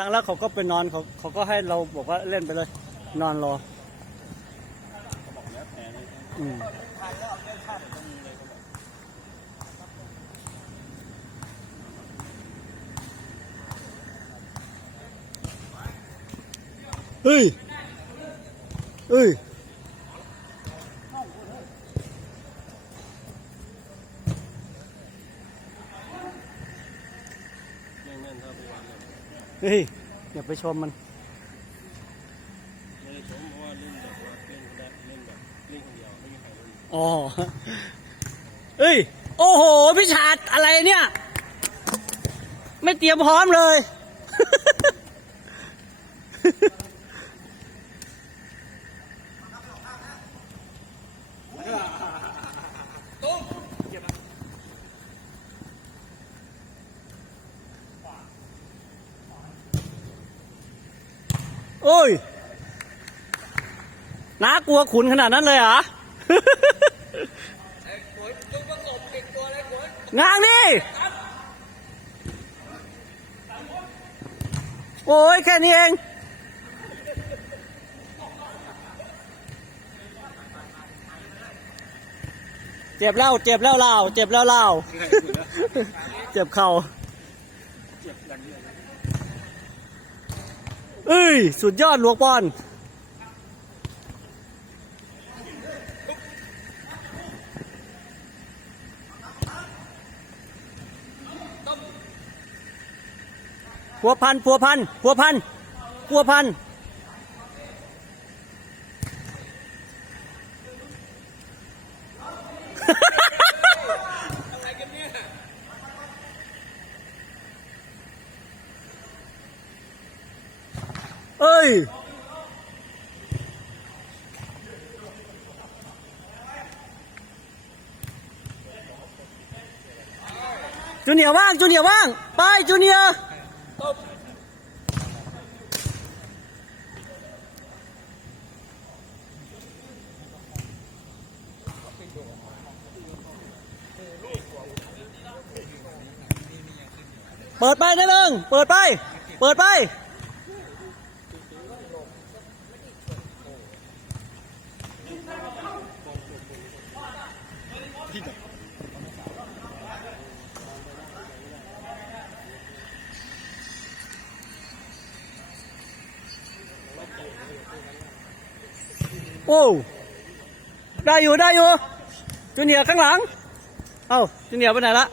ตั้งแล้วเขาก็ไปนอนเขาเขาก็ให้เราบอกว่าเล่นไปเลย นอนรออืมเฮ้ยเฮ้ย แม่งแม่นเท่าไปวันเลย เฮ้ยอย่าไปชมมันไม่ได้ชมเพราะว่าเล่นแบบว่าเล่นแบบเล่นแบบเล่นคนเดียวไม่มีใครเล่นอ๋อเอ้ย โอ้โห พี่ชาดอะไรเนี่ย ไม่เตรียมพร้อมเลย โอ้ยน้ากลัวขุนขนาดนั้นเลยเหรอ งางนี่โอ้ยแค่นี้เอง เจ็บแล้วเจ็บแล้วเล่าเจ็บแล้วเล่าเจ็บเข่าเจ็บอย่างเดียว เอ้ย สุดยอดหลวงปอน พัวพัน พัวพัน พัวพัน พัวพัน อะไรกันเนี่ย เอ้ย จูเนียว่างจูเนียว่าง ไปจูเนียเปิดไปได้เลยเปิดไป เปิดไป โอ้ได้อยู่ได้อยู่จูเนียข้างหลัง เอ้าจูเนียไปไหนละ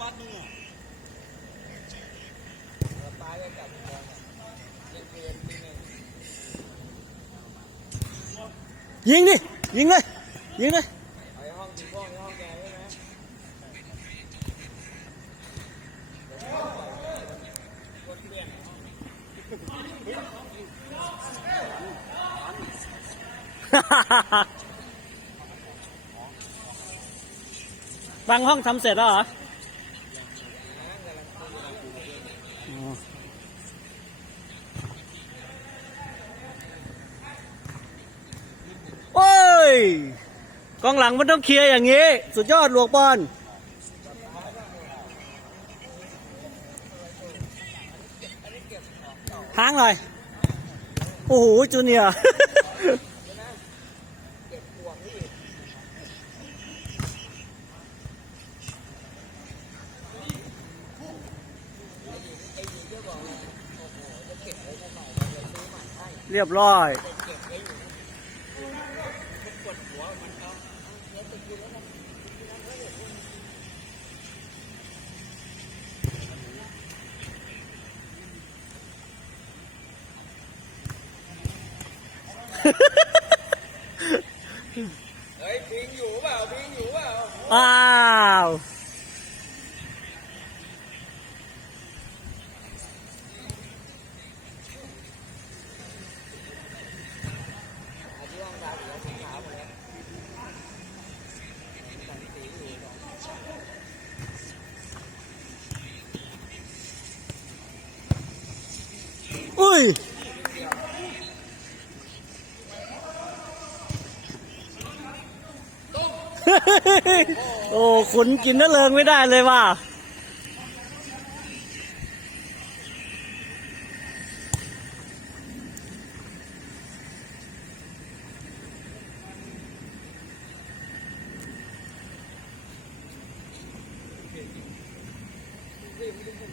ยิงดิยิงเลยยิงเลย บางห้องทำเสร็จแล้วเหรอโอ้ย กองหลังมันต้องเคลียร์อย่างนี้ สุดยอดหลวงปอนทางหน่อย โอ้โห จูเนียร์ เรียบร้อยเฮ้ยพิงอยู่เปล่าพิงอยู่เปล่าอ้าว อุ้ยโอ้ขุนกินน่เลิงไม่ได้เลยว่ะ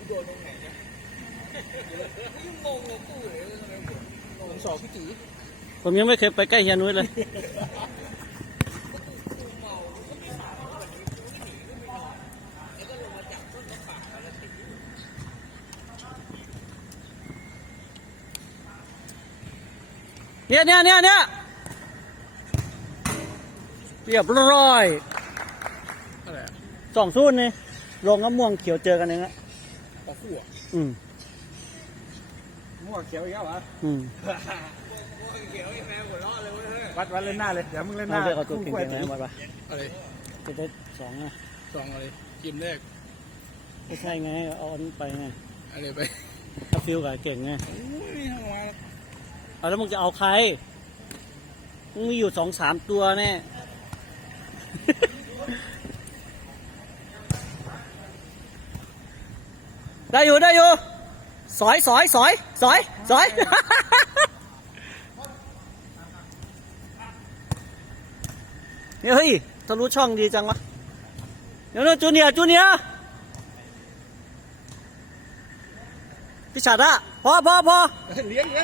โดนตรงไหนเนี่ย ผมสอบพี่ตีผมยังไม่เคยไปใกล้เฮียนุ้ยเลยเนี่ยเนี่ยเนี่ยเนี่ยเรียบร้อยอะไรสองสู้นี่ลงกับม่วงเขียวเจอกันเองอะปลาคู่อะอืม ม่วงเขียวอีกแล้วเหรออืมวัดวัดเล่นหน้าเลย เดี๋ยวมึงเล่นหเอาน้าเลือกเอาตัวเก่งๆไหมมาปะอะไรจะได้สองอะสองอะไรกิมแรกไม่ใช่ไง เอาอันนี้ไปไงอะไรไปถ้าฟิวกับเก่งไงโอ้ยทำมาเอาแล้วมึงจะเอาใคร มึงมีอยู่สองสามตัวแน่ ได้อยู่ได้อยู่ สอยสอยสอยสอยสอยเฮ้ยทะลุช่องดีจังวะเดี๋ยวนะจูเนียจูเนียพี่ชาดะพอพอพอเลี้ยงเลี้ยง